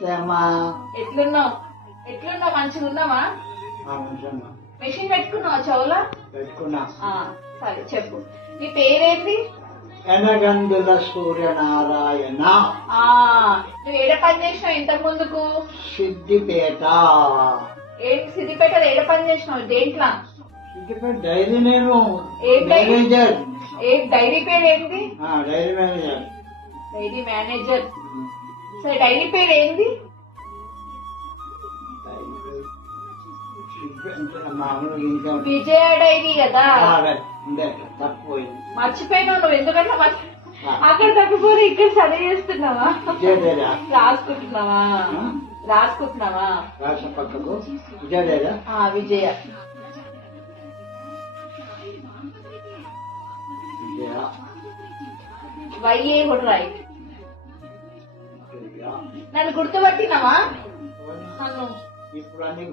నమస్తేమ్మా. ఎట్లున్నావు? మంచిగా ఉన్నావా? మెషిన్ పెట్టుకున్నావా చెవులా? పెట్టుకున్నా. సరే చెప్పు, నీ పేరేంటి? ఎనగందుల సూర్యనారాయణ. నువ్వు ఏడ పని చేసినావు ఇంతకు ముందుకు? సిద్దిపేట. ఏంటి సిద్దిపేటలో ఏడ పని చేసినావు? దేంట్లో? సిద్దిపేట డైరీ నేను మేనేజర్. డైరీ పేరు ఏంటి? Dairy manager. Dairy manager. సరే డైరీ పేరు ఏంది? విజయ డైరీ కదా. తప్పిపోయింది. మర్చిపోయినావు నువ్వు, ఎందుకంటే అక్కడ తప్పిపోయి ఇక్కడ చదివి చేస్తున్నావా? రాసుకుంటున్నావా? రాసిన పక్కకు విజయ. విజయ. వైఏ కూడా రైట్. నన్ను గుర్తుపట్టినావా? నన్ను ఇప్పుడు అన్ని